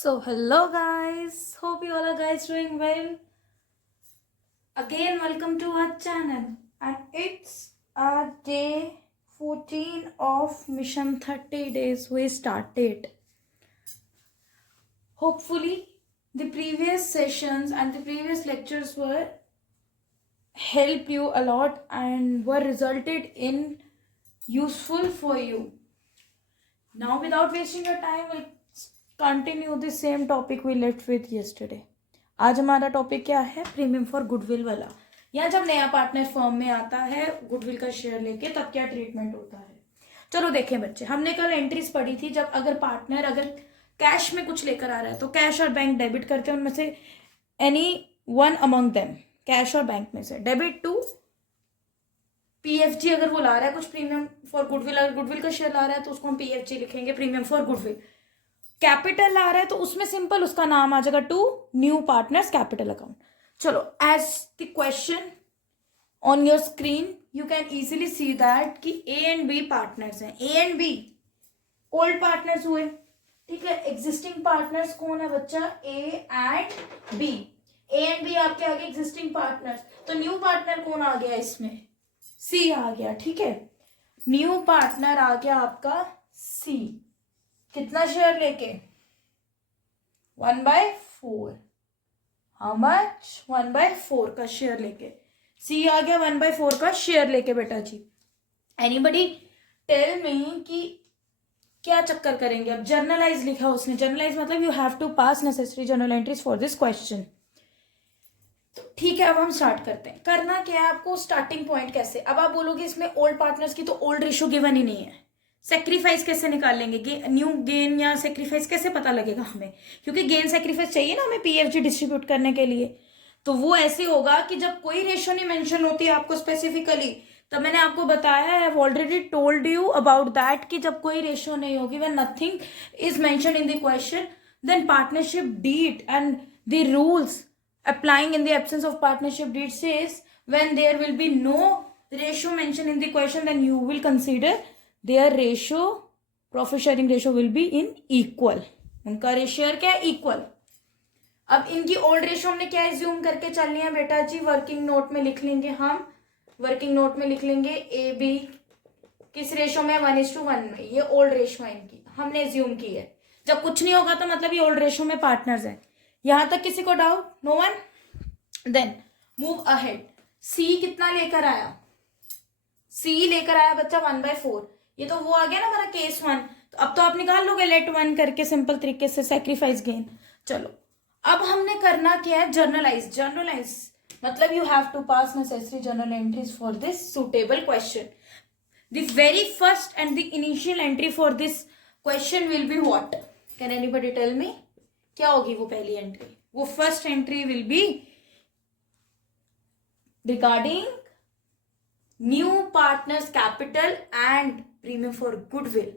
So hello guys, hope you all are guys doing well. Again welcome to our channel and it's our day 14 of mission 30 days we started. Hopefully the previous sessions and the previous lectures were helped you a lot and were resulted in useful for you. Now without wasting your time we'll continue the same topic we left with yesterday. आज हमारा topic क्या है? Premium for goodwill वाला. या जब नया partner firm में आता है गुडविल का शेयर लेके तब क्या ट्रीटमेंट होता है. चलो देखें बच्चे, हमने कल एंट्रीज पढ़ी थी. जब अगर पार्टनर अगर कैश में कुछ लेकर आ रहा है तो कैश और बैंक डेबिट करते हैं उनमें से any one among them. Cash और बैंक में से डेबिट टू पीएफजी. अगर वो ला रहा है कुछ प्रीमियम फॉर गुडविल, अगर गुडविल का शेयर ला रहा है तो उसको हम पीएफजी लिखेंगे, प्रीमियम फॉर गुडविल. कैपिटल आ रहा है तो उसमें सिंपल उसका नाम आ जाएगा to new partners capital account. चलो as the question on your screen you can easily see that कि ए एंड बी पार्टनर्स हैं. A and B old partners हुए, ठीक है. एग्जिस्टिंग पार्टनर्स कौन है बच्चा? ए and B. A and B आपके आगे एग्जिस्टिंग पार्टनर्स. तो न्यू पार्टनर कौन आ गया इसमें? सी आ गया, ठीक है. न्यू पार्टनर आ गया आपका सी. कितना शेयर लेके? 1/4. How much? 1/4 का शेयर लेके. सी आ गया 1/4 का शेयर लेके बेटा जी. एनीबडी टेल मी कि क्या चक्कर करेंगे? अब जर्नलाइज लिखा उसने. जर्नलाइज मतलब you have to pass necessary journal entries for this question. तो ठीक है, अब हम स्टार्ट करते हैं. करना क्या है आपको? स्टार्टिंग पॉइंट कैसे? अब आप बोलोगे इसमें ओल्ड पार्टनर्स की तो ओल्ड रेशो गिवन ही नहीं है. सेक्रीफाइस कैसे निकाल लेंगे? न्यू गेन या सेक्रीफाइस कैसे पता लगेगा हमें? क्योंकि गेन सेक्रीफाइस चाहिए ना हमें पीएफजी डिस्ट्रीब्यूट करने के लिए. तो वो ऐसे होगा कि जब कोई रेशो नहीं मेंशन होती है आपको स्पेसिफिकली, तब मैंने आपको बताया है, already told you about that कि जब कोई रेशो नहीं होगी, when nothing is mention in the question, then partnership deed and the rules applying in the absence of partnership deed says when there will be no ratio mentioned in the question, then you will consider their ratio, profit sharing ratio will be in equal. उनका ratio क्या है? Equal. अब इनकी old ratio हमने क्या assume करके चलनी है बेटा जी? वर्किंग नोट में लिख लेंगे हम. वर्किंग नोट में लिख लेंगे ए बी किस रेशियो में? 1:1 में. ये ओल्ड रेशियो है इनकी, हमने एज्यूम की है. जब कुछ नहीं होगा तो मतलब ये ओल्ड रेशियो में पार्टनर्स है. यहां तक किसी को doubt? No one. Then move ahead. C कितना लेकर आया? सी लेकर आया बच्चा 1/4. ये तो वो आ गया ना हमारा केस 1. तो अब तो आप निकाल लोगे लेट 1 करके सिंपल तरीके से सेक्रीफाइस गेन. चलो अब हमने करना क्या है? जर्नलाइज. जर्नलाइज मतलब you have to pass necessary journal entries for this suitable question. The very first and the initial entry for this question will be what? Can anybody tell me? क्या होगी वो पहली एंट्री? वो first entry will be regarding new partners capital and premium for goodwill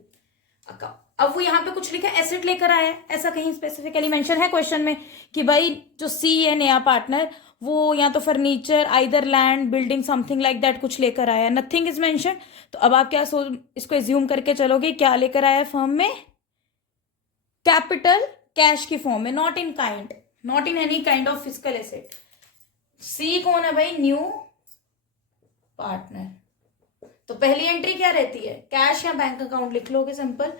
account. अब वो यहाँ पे कुछ लिखा है एसेट लेकर आया है, ऐसा कहीं स्पेसिफिकली मेंशन है क्वेश्चन में कि भाई जो सी है नया पार्टनर वो या तो furniture, either land, building, something like that कुछ लेकर आया है. Nothing is mention. तो अब आप क्या इसको एज्यूम करके चलोगे क्या लेकर आया है फर्म में? कैपिटल कैश की फॉर्म में, not in kind, not in any kind of physical asset. C कौन है भाई? New partner. तो पहली एंट्री क्या रहती है? कैश या बैंक अकाउंट लिख लोगे सिंपल.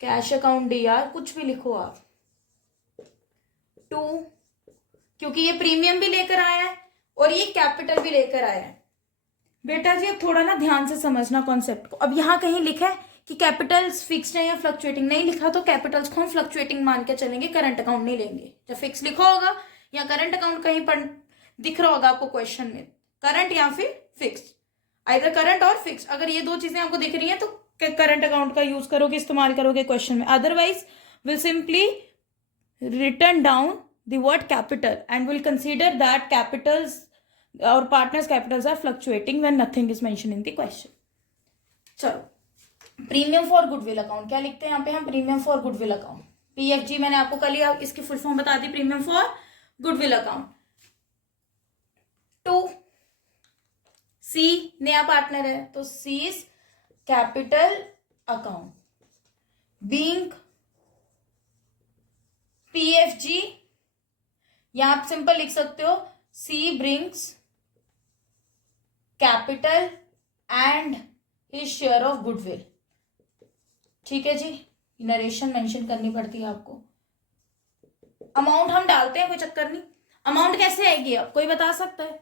कैश अकाउंट डीआर कुछ भी लिखो आप. 2 क्योंकि ये प्रीमियम भी लेकर आया है और ये कैपिटल भी लेकर आया है. बेटा जी अब थोड़ा ना ध्यान से समझना कॉन्सेप्ट को. अब यहां कहीं लिखा है कि कैपिटल्स फिक्स्ड है या फ्लक्चुएटिंग? नहीं लिखा तो कैपिटल्स को हम फ्लक्चुएटिंग मान के चलेंगे, करंट अकाउंट नहीं लेंगे. जब फिक्स लिखा होगा या करंट अकाउंट कहीं पर दिख रहा होगा आपको क्वेश्चन में, करंट या फिर फिक्स्ड, आइदर करंट और फिक्स्ड, अगर ये दो चीजें आपको दिख रही हैं तो करंट अकाउंट का यूज करोगे, इस्तेमाल करोगे क्वेश्चन में. Otherwise will simply return down the word capital and will consider that capitals और partners capitals are fluctuating when nothing is mention in the question. चलो प्रीमियम फॉर गुडविल अकाउंट क्या लिखते हैं यहाँ पे हम? Premium for goodwill account. PFG मैंने आपको कल ही इसकी फुल फॉर्म बता दी, premium for goodwill account. 2 C नया पार्टनर है तो C is capital account. Being PFG, यहां आप सिंपल लिख सकते हो C brings capital and his share of goodwill. ठीक है जी, नरेशन मेंशन करनी पड़ती है आपको। अमाउंट हम डालते हैं, कोई चक्कर नहीं। अमाउंट कैसे आएगी अब कोई बता सकता है?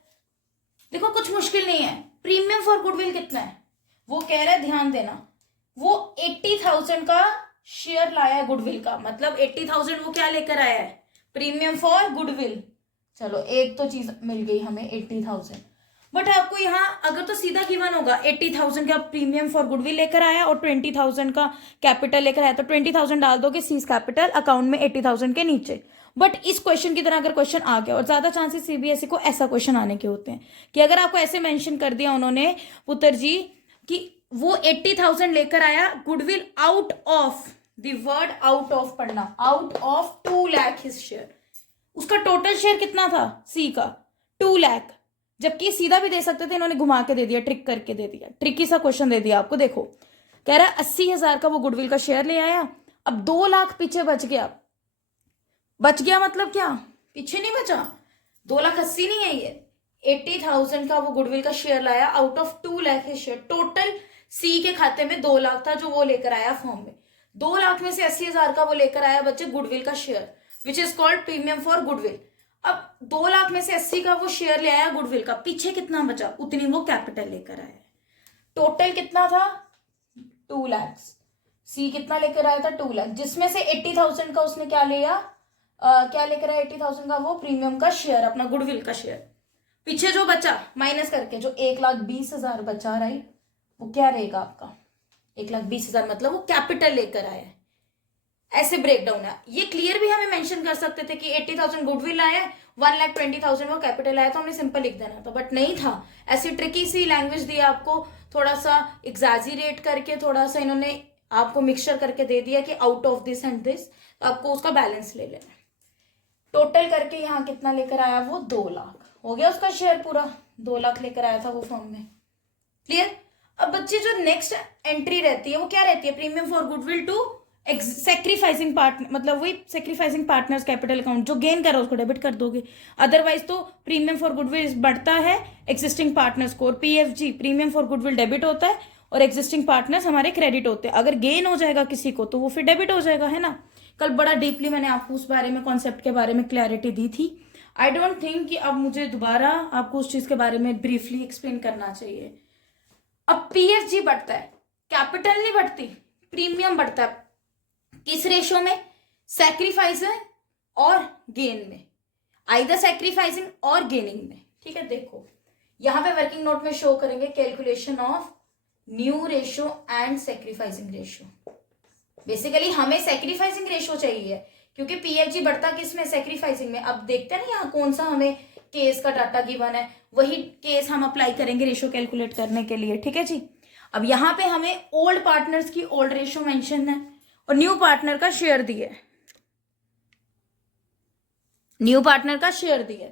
देखो कुछ मुश्किल नहीं है। प्रीमियम फॉर गुडविल कितना है वो कह रहा है, ध्यान देना। वो 80,000 का शेयर लाया है गुडविल का, मतलब 80,000 वो क्या लेकर आया है? Premium for goodwill. चलो एक तो चीज मिल गई हमें 80,000। बट आपको यहाँ अगर तो सीधा गिवन होगा 80,000 का प्रीमियम फॉर गुडविल लेकर आया और 20,000 का कैपिटल लेकर आया, तो 20,000 डाल दोगे सीज कैपिटल अकाउंट में 80,000 के नीचे। बट इस क्वेश्चन की तरह अगर क्वेश्चन आ गया, और ज्यादा चांसेस सीबीएसई को ऐसा क्वेश्चन आने के होते हैं कि अगर आपको ऐसे मेंशन कर दिया उन्होंने पुत्र जी कि वो 80,000 लेकर आया goodwill out of, the word out of पढ़ना, out of 2 lakh his share. उसका टोटल शेयर कितना था सी का? 2 लाख। जबकि सीधा भी दे सकते थे, इन्होंने घुमा के दे दिया, ट्रिक करके दे दिया, ट्रिकी सा क्वेश्चन दे दिया आपको। देखो कह रहा है 80,000 का वो गुडविल का शेयर ले आया, अब 2 लाख पीछे बच गया। बच गया मतलब क्या? पीछे नहीं बचा, 2,80,000 नहीं है ये, 80,000 का वो गुडविल का शेयर लाया आउट ऑफ 2 लाख है शेयर। टोटल सी के खाते में 2 लाख था जो वो लेकर आया फॉर्म में। 2 लाख में से 80,000 का वो लेकर आया बच्चे गुडविल का share, which is called premium for goodwill. अब 2 लाख में से 80 का वो शेयर ले आया गुडविल का, पीछे कितना बचा? उतनी वो कैपिटल लेकर आया। टोटल कितना था? 2 लाख। सी कितना लेकर आया था? 2 लाख, जिसमें से 80,000 का उसने क्या लिया, क्या लेकर आया 80,000 का? वो प्रीमियम का शेयर, अपना गुडविल का शेयर। पीछे जो बचा माइनस करके जो 1,20,000 बचा, राइट, वो क्या रहेगा आपका? 1,20,000 मतलब वो कैपिटल लेकर आया है। ऐसे ब्रेकडाउन है। ये क्लियर भी हमें मेंशन कर सकते थे कि 80,000 गुडविल आया, 1,20,000 वो कैपिटल आया, तो हमने सिंपल लिख देना था, बट नहीं था। ऐसी ट्रिकी सी लैंग्वेज दी आपको, थोड़ा सा एग्जैजरेट करके, थोड़ा सा इन्होंने आपको मिक्सचर करके दे दिया कि out of this and this, तो आपको उसका बैलेंस ले लेना। टोटल करके यहाँ कितना लेकर आया वो? 2 लाख। हो गया उसका शेयर पूरा, 2 लाख लेकर आया था वो फॉर्म में। क्लियर? अब बच्चे जो नेक्स्ट एंट्री रहती है वो क्या रहती है? Premium for goodwill to sacrificing partner, मतलब वही सेक्रीफाइसिंग पार्टनर्स कैपिटल अकाउंट, जो गेन कर रहा है उसको डेबिट कर दोगे। अदरवाइज तो प्रीमियम फॉर गुडविल बढ़ता है एक्जिस्टिंग पार्टनर्स को, PFG premium for goodwill debit होता है और एक्जिस्टिंग पार्टनर्स हमारे क्रेडिट होते हैं। अगर गेन हो जाएगा किसी को तो वो फिर डेबिट हो जाएगा, है ना। कल बड़ा डीपली मैंने आपको उस बारे में, कॉन्सेप्ट के बारे में क्लैरिटी दी थी। आई डोंट थिंक कि अब मुझे दोबारा आपको उस चीज के बारे में ब्रीफली एक्सप्लेन करना चाहिए। अब पीएफजी बढ़ता है, कैपिटल नहीं बढ़ती, प्रीमियम बढ़ता है। किस रेशो में? सैक्रिफाइस और गेन में, आइदर सैक्रिफाइसिंग और गेनिंग में। ठीक है, देखो यहां पे वर्किंग नोट में शो करेंगे calculation of new ratio and sacrificing ratio. Basically हमें सैक्रिफाइसिंग रेशो चाहिए क्योंकि पीएफजी बढ़ता किसमें? सैक्रिफाइसिंग में। अब देखते हैं ना यहाँ कौन सा हमें केस का डाटा गिवन है, वही केस हम अप्लाई करेंगे रेशो कैलकुलेट करने के लिए। ठीक है जी। अब यहाँ पे हमें ओल्ड पार्टनर्स की ओल्ड रेशो मेंशन है और न्यू पार्टनर का शेयर दिया, न्यू पार्टनर का शेयर दिया।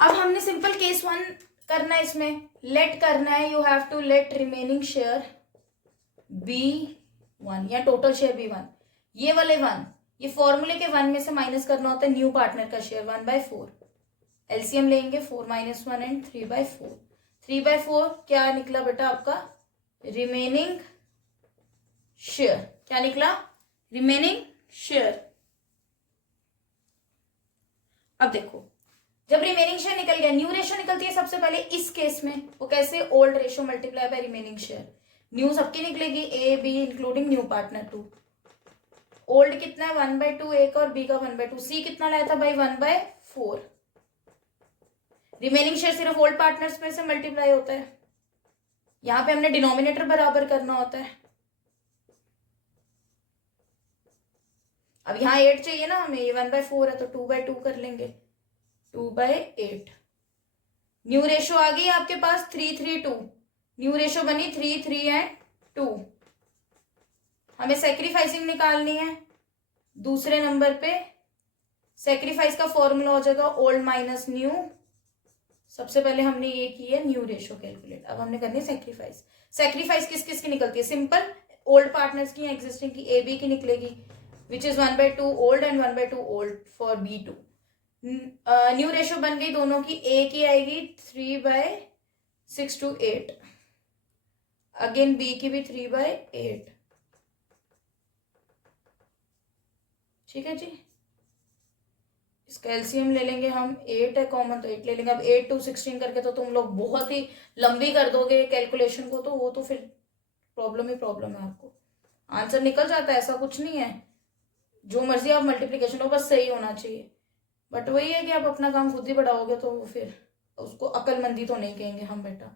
अब हमने सिंपल केस 1 करना है, इसमें लेट करना है, you have to let remaining share B1 या टोटल शेयर B1, ये वाले 1, ये फॉर्मूले के 1 में से माइनस करना होता है न्यू पार्टनर का शेयर 1/4। एलसीएम लेंगे 4 - 1 एंड 3/4। 3/4 क्या निकला बेटा आपका? Remaining share. क्या निकला? Remaining share. अब देखो जब रिमेनिंग शेयर निकल गया, न्यू रेशो निकलती है सबसे पहले इस केस में, वो कैसे? Old ratio multiply by remaining share. New सबकी निकलेगी, A be including new partner 2। Old कितना है? 1/2 एक और बी का 1/2। सी कितना लाया था भाई? 1/4। रिमेनिंग शेयर सिर्फ ओल्ड पार्टनर्स में से मल्टीप्लाई होता है, यहां पे हमने डिनोमिनेटर बराबर करना होता है। अब यहाँ 8 चाहिए ना हमें, ये 1/4 है तो 2/2 कर लेंगे, 2/8। न्यू रेशो आ गई आपके पास 3, 3, 2। न्यू रेशो बनी 3, 3 एंड 2। हमें सैक्रिफाइसिंग निकालनी है। दूसरे नंबर पे सैक्रिफाइस का फॉर्मूला हो जाएगा ओल्ड माइनस न्यू। सबसे पहले हमने ये की है न्यू रेशो कैलकुलेट, अब हमने करनी है सैक्रिफाइस। सैक्रिफाइस किस किस की निकलती है? सिंपल ओल्ड पार्टनर्स की या एग्जिस्टिंग की, ए बी की निकलेगी। Which is 1/2 old and 1/2 old for B2. New ratio बन गई दोनों की, A की आएगी 3/6 to 8, अगेन B की भी 3/8. ठीक है जी. इसका एलसीएम ले लेंगे हम, 8 है कॉमन तो 8 ले लेंगे. अब 8 to 16 करके तो तुम लोग बहुत ही लंबी कर दोगे कैलकुलेशन को, तो वो तो फिर प्रॉब्लम ही प्रॉब्लम है. आपको आंसर निकल जाता है, ऐसा कुछ नहीं है. जो मर्जी आप मल्टीप्लिकेशन हो, बस सही होना चाहिए. बट वही है कि आप अपना काम खुद ही बढ़ाओगे तो फिर उसको अक्लमंदी तो नहीं कहेंगे हम बेटा.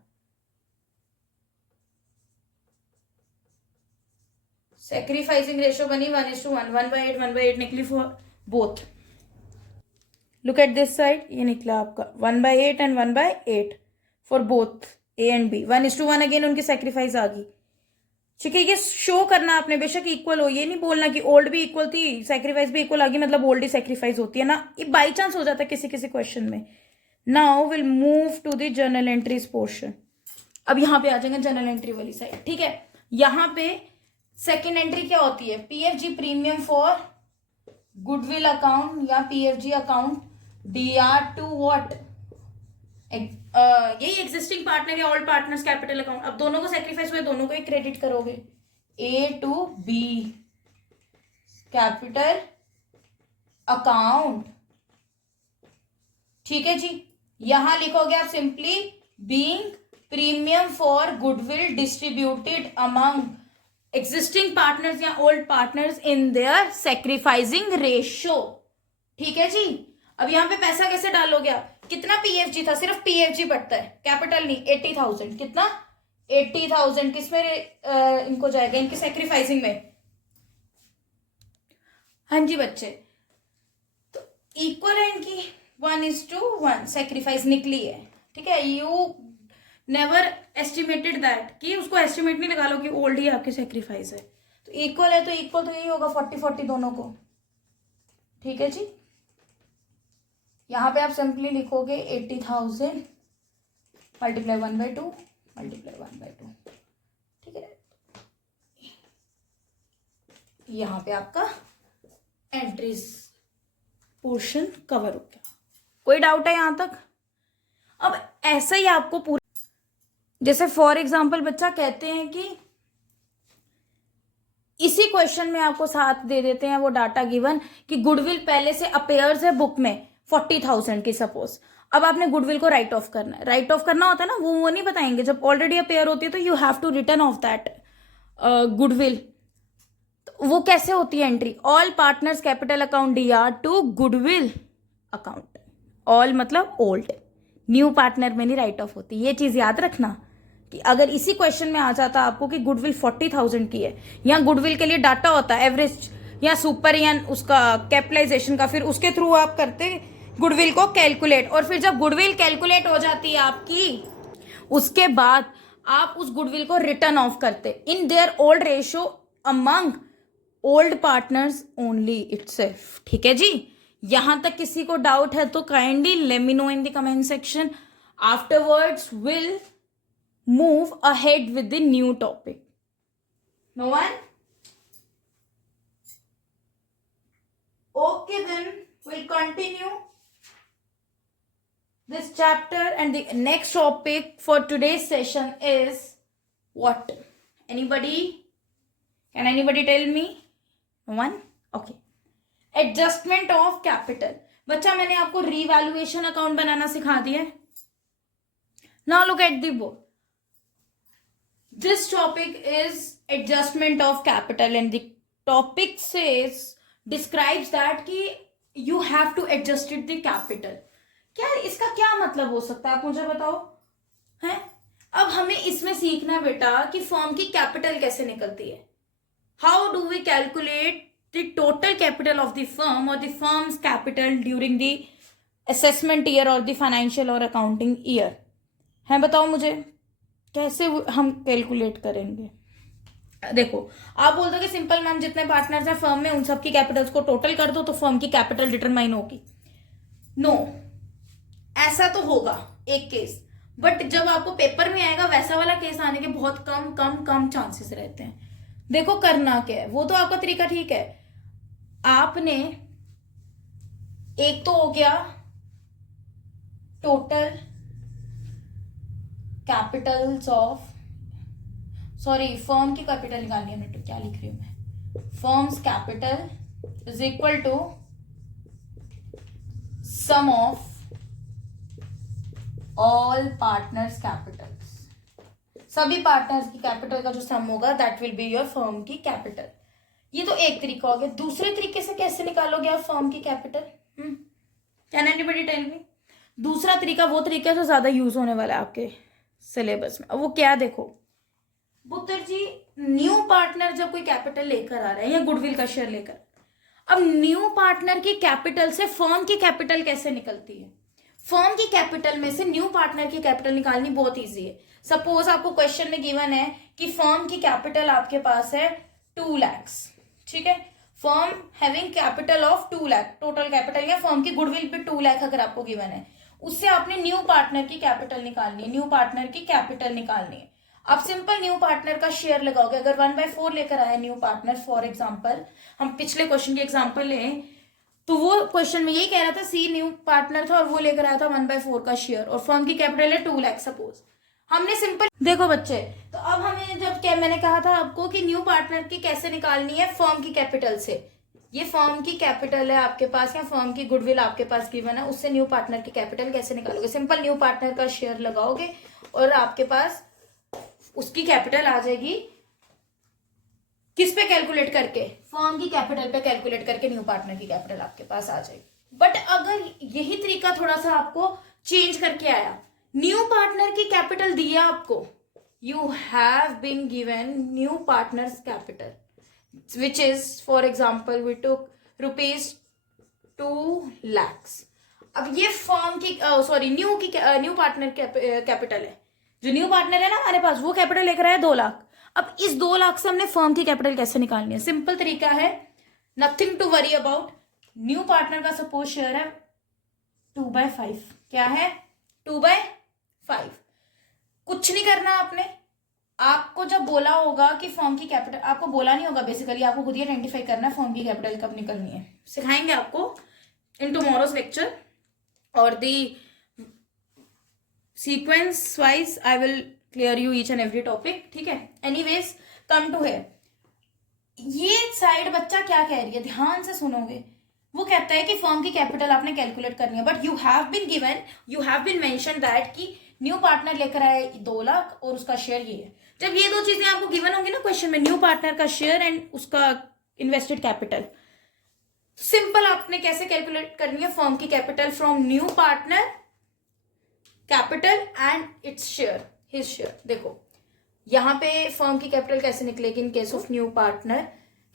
सेक्रीफाइसिंग रेशियो बनी 1:1, 1/8 1/8 निकली for both. Look at this side, ये निकला आपका 1/8 and 1/8 for both A and B. 1:1 again उनकी सेक्रीफाइस आ गई. ठीक है, ये शो करना आपने, बेशक इक्वल हो, ये नहीं बोलना कि ओल्ड भी इक्वल थी सेक्रीफाइस भी इक्वल आ गई मतलब ओल्ड ही सेक्रीफाइस होती है ना. ये बाई चांस हो जाता है किसी किसी क्वेश्चन में. Now will move to the journal entries portion. अब यहाँ पे आ जाएंगे जर्नल एंट्री वाली साइड. ठीक है, यहाँ पे सेकेंड एंट्री क्या होती है? PFG premium for goodwill account या PFG account DR to what, यही एग्जिस्टिंग पार्टनर या ओल्ड पार्टनर्स कैपिटल अकाउंट. अब दोनों को सेक्रीफाइस हुए, दोनों को ही क्रेडिट करोगे. A to B capital account. ठीक है जी. यहां लिखोगे आप simply being premium for goodwill distributed among existing partners या old partners in their sacrificing ratio. ठीक है जी. अब यहां पे पैसा कैसे डालोगे आप? कितना PFG था? सिर्फ PFG बढ़ता है, कैपिटल नहीं. 80,000. कितना? 80,000 किसमें इनको जाएगा? इनकी सेक्रीफाइसिंग में. हाँ जी बच्चे, तो इक्वल है इनकी 1:1 सेक्रीफाइस निकली है. ठीक है, यू नेवर एस्टिमेटेड दैट कि उसको एस्टिमेट नहीं लगा लो कि ओल्ड ही आपकी सेक्रीफाइस है. तो इक्वल है तो इक्वल तो यही होगा 40-40 दोनों को. ठीक है जी. यहां पे आप सिंपली लिखोगे 80,000 मल्टीप्लाई 1/2 मल्टीप्लाई 1/2. ठीक है, यहां पे आपका एंट्रीज पोर्शन कवर हो गया. कोई डाउट है यहां तक? अब ऐसा ही आपको पूरा, जैसे फॉर एग्जाम्पल बच्चा कहते हैं कि इसी क्वेश्चन में आपको साथ दे देते हैं वो डाटा गिवन कि गुडविल पहले से अपेयर्स है बुक में 40,000 की सपोज. अब आपने गुडविल को राइट ऑफ करना है. राइट ऑफ करना होता है ना, वो नहीं बताएंगे. जब ऑलरेडी अपेयर होती है तो you have to return of that goodwill. तो वो कैसे होती है entry? All partners capital account DR to goodwill account. All मतलब ओल्ड, न्यू पार्टनर में नहीं राइट ऑफ होती. ये चीज याद रखना कि अगर इसी क्वेश्चन में आ जाता आपको कि गुडविल 40,000 की है, या गुडविल के लिए डाटा होता है एवरेज या सुपर या उसका कैपिटलाइजेशन का, फिर उसके थ्रू आप करते गुडविल को कैलकुलेट. और फिर जब गुडविल कैलकुलेट हो जाती है आपकी, उसके बाद आप उस गुडविल को रिटर्न ऑफ करते in their old ratio among old partners only itself. ठीक है जी. यहां तक किसी को डाउट है तो kindly let me know in the comment section. Afterwards will move ahead with the new topic. No one? Okay, then we'll continue this chapter, and the next topic for today's session is what? Anybody? Can anybody tell me? No one? Okay. Adjustment of capital. बच्चा मैंने आपको revaluation account बनाना सिखा दिया है. Now look at the board. This topic is adjustment of capital, and the topic says describes that कि you have to adjust it the capital. क्या इसका क्या मतलब हो सकता है, आप मुझे बताओ. हैं? अब हमें इसमें सीखना है बेटा कि फर्म की कैपिटल कैसे निकलती है. How do we calculate the total capital of the firm और the firm's capital during the assessment year और द फाइनेंशियल और अकाउंटिंग ईयर. है, बताओ मुझे कैसे हम कैलकुलेट करेंगे. देखो, आप बोल दो कि सिंपल मैम जितने पार्टनर्स हैं फर्म में उन सबकी कैपिटल्स को टोटल कर दो तो फर्म की कैपिटल डिटरमाइन होगी. नो, ऐसा तो होगा एक केस, बट जब आपको पेपर में आएगा वैसा वाला केस आने के बहुत कम कम कम चांसेस रहते हैं. देखो करना क्या है, वो तो आपका तरीका ठीक है. आपने एक तो हो गया total capitals of, sorry firm की कैपिटल निकालनी है, मैं क्या लिख रही हूं मैं, firm's capital is equal to sum of all partners capitals, सभी पार्टनर्स की कैपिटल का जो सम होगा that will be your firm की कैपिटल। ये तो एक तरीका हो गया। दूसरे तरीके से कैसे निकालोगे आप फर्म की capital? Can anybody tell me? दूसरा तरीका वो तरीका जो ज्यादा यूज होने वाला है आपके सिलेबस में। अब वो क्या, देखो पुत्र जी, न्यू पार्टनर जब कोई कैपिटल लेकर आ रहा है या गुडविल का शेयर लेकर, अब न्यू पार्टनर की कैपिटल से फर्म की कैपिटल कैसे निकलती है? फर्म की कैपिटल में से न्यू पार्टनर की कैपिटल निकालनी बहुत इजी है। सपोज आपको क्वेश्चन में गिवन है कि फर्म की कैपिटल आपके पास है 2 लाख, ठीक है, firm having capital of 2 lakh, total capital या फर्म की गुडविल पे 2 लाख अगर आपको गिवन है, उससे आपने न्यू पार्टनर की कैपिटल निकालनी है, न्यू पार्टनर की कैपिटल निकालनी है। आप सिंपल न्यू पार्टनर का शेयर लगाओगे। अगर 1/4 लेकर आया न्यू पार्टनर, फॉर एग्जाम्पल हम पिछले क्वेश्चन की एग्जाम्पल लें तो वो क्वेश्चन में यही कह रहा था सी न्यू पार्टनर था और वो लेकर आया था 1/4 का शेयर और फर्म की कैपिटल है 2 लाख सपोज। हमने सिंपल, देखो बच्चे, तो अब हमें जब क्या मैंने कहा था आपको कि न्यू पार्टनर की कैसे निकालनी है, फर्म की कैपिटल से। ये फर्म की कैपिटल है आपके पास या फर्म की गुडविल आपके पास गिवन है, उससे न्यू पार्टनर की कैपिटल कैसे निकालोगे? सिंपल न्यू पार्टनर का शेयर लगाओगे और आपके पास उसकी कैपिटल आ जाएगी। किस पे कैलकुलेट करके? फर्म की कैपिटल पे कैलकुलेट करके न्यू पार्टनर की कैपिटल आपके पास आ जाएगी। बट अगर यही तरीका थोड़ा सा आपको चेंज करके आया, न्यू पार्टनर की कैपिटल दिया आपको, you have been given new partners capital which is for example we took ₹2 lakh. अब ये फर्म की सॉरी न्यू पार्टनर कैपिटल है, जो न्यू पार्टनर है ना हमारे पास, वो कैपिटल लेकर आया 2 लाख। अब इस 2 लाख से हमने फर्म की कैपिटल कैसे निकालनी है? सिंपल तरीका है, nothing to worry about. New partner का सपोज शेयर है 2/5, क्या है 2/5। कुछ नहीं करना आपने, आपको जब बोला होगा कि फर्म की कैपिटल, आपको बोला नहीं होगा बेसिकली, आपको खुद ही आइडेंटिफाई करना है फर्म की कैपिटल कब निकलनी है। सिखाएंगे आपको इन टुमारोज लेक्चर और the sequence wise I will clear you each and every topic, ठीक है। एनीवेज कम टू हियर, ये साइड बच्चा क्या कह रही है, ध्यान से सुनोगे। वो कहता है कि फर्म की कैपिटल आपने कैलकुलेट करनी है, but you have been mention that कि न्यू पार्टनर लेकर आए 2 लाख और उसका शेयर ये है। जब ये 2 चीजें आपको गिवन होंगी ना क्वेश्चन में, न्यू पार्टनर का शेयर एंड उसका इन्वेस्टेड कैपिटल, सिंपल आपने कैसे कैलकुलेट करनी है फर्म की capital from new partner capital and its share, his share. देखो यहां पे फर्म की कैपिटल कैसे निकलेगी in case of new partner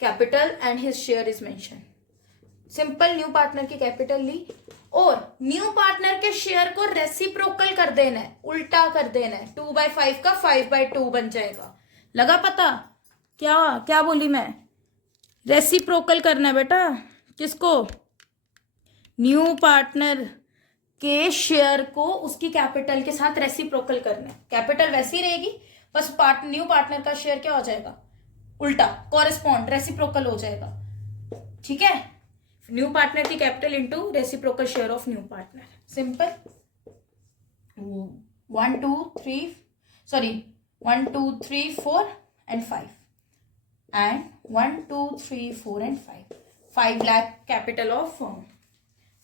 capital and his share is mention. Simple new partner की कैपिटल ली और न्यू पार्टनर के शेयर को रेसिप्रोकल कर देना है, उल्टा कर देना है। 2/5 का 5/2 बन जाएगा। लगा पता? क्या क्या बोली मैं? रेसिप्रोकल करना है बेटा। किसको? न्यू पार्टनर के शेयर को उसकी कैपिटल के साथ रेसिप्रोकल करना है। कैपिटल वैसी रहेगी, बस न्यू पार्टनर का शेयर क्या हो जाएगा? उल्टा, कॉरेस्पॉन्ड, रेसिप्रोकल हो जाएगा, ठीक है। न्यू पार्टनर की capital into reciprocal share of new partner. Simple 1 2 3 4 and 5 and 1 2 3 4 and 5 lakh capital of firm.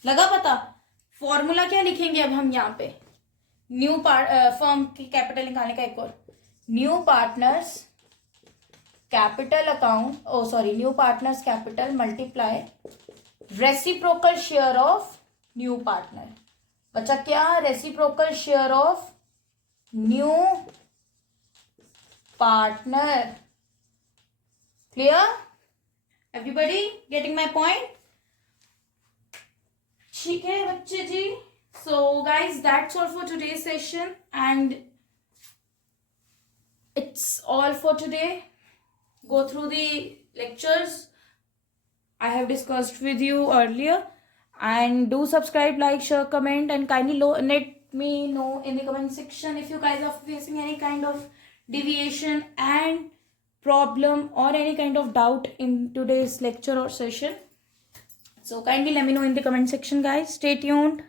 लगा पता? फॉर्मूला क्या लिखेंगे अब हम यहाँ पे? न्यू फर्म की कैपिटल निकालने का एक और, new partners capital account new partners capital multiply reciprocal share of new partner. बचा क्या? Reciprocal share of new partner. Clear? Everybody getting my point? ठीक है बच्चे जी। So guys that's all for today session and it's all for today. Go through the lectures I have discussed with you earlier and do subscribe, like, share, comment and kindly let me know in the comment section if you guys are facing any kind of deviation and problem or any kind of doubt in today's lecture or session. So kindly let me know in the comment section, guys. Stay tuned.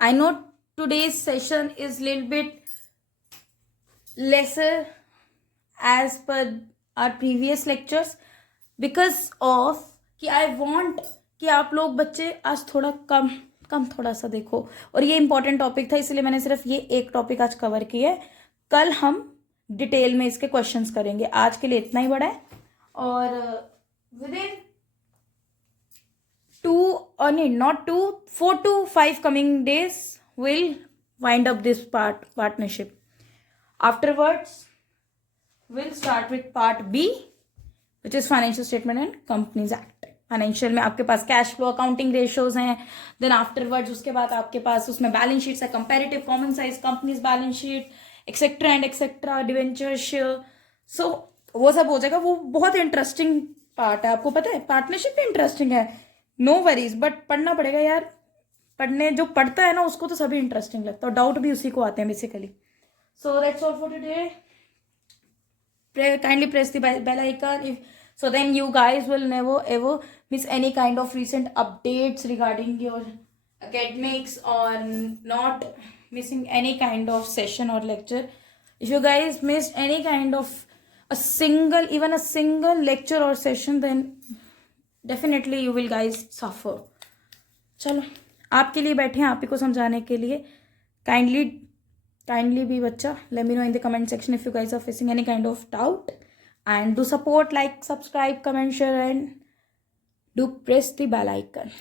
I know today's session is little bit lesser as per our previous lectures because of कि I want कि आप लोग बच्चे आज थोड़ा कम थोड़ा सा देखो, और ये इंपॉर्टेंट टॉपिक था इसलिए मैंने सिर्फ ये एक टॉपिक आज कवर किया है. कल हम डिटेल में इसके क्वेश्चंस करेंगे. आज के लिए इतना ही बड़ा है, और with in 4 to 5 coming days we'll wind up this partnership. Afterwards we'll start with part B, which is Financial Statement and Companies Act. Financial में आपके पास कैश फ्लो अकाउंटिंग रेशियोज हैं. देन आफ्टरवर्ड्स उसके बाद आपके पास उसमें बैलेंस शीट्स है, comparative common size companies balance sheet, etcetera and etcetera, debenture share. So वो सब हो जाएगा. वो बहुत इंटरेस्टिंग पार्ट है. आपको पता है पार्टनरशिप भी इंटरेस्टिंग है, नो वरीज, बट पढ़ना पड़ेगा यार. पढ़ने जो पढ़ता है ना उसको तो सभी इंटरेस्टिंग लगता है, और डाउट भी उसी को आते हैं basically. So that's all for today. Kindly press the bell icon so then you guys will never ever miss any kind of recent updates regarding your academics, or not missing any kind of session or lecture. If you guys missed any kind of even a single lecture or session, then definitely you will guys suffer. चलो आपके लिए बैठे हैं, आप ही को समझाने के लिए. Kindly be bacha, let me know in the comment section if you guys are facing any kind of doubt, and do support, like, subscribe, comment, share, and do press the bell icon.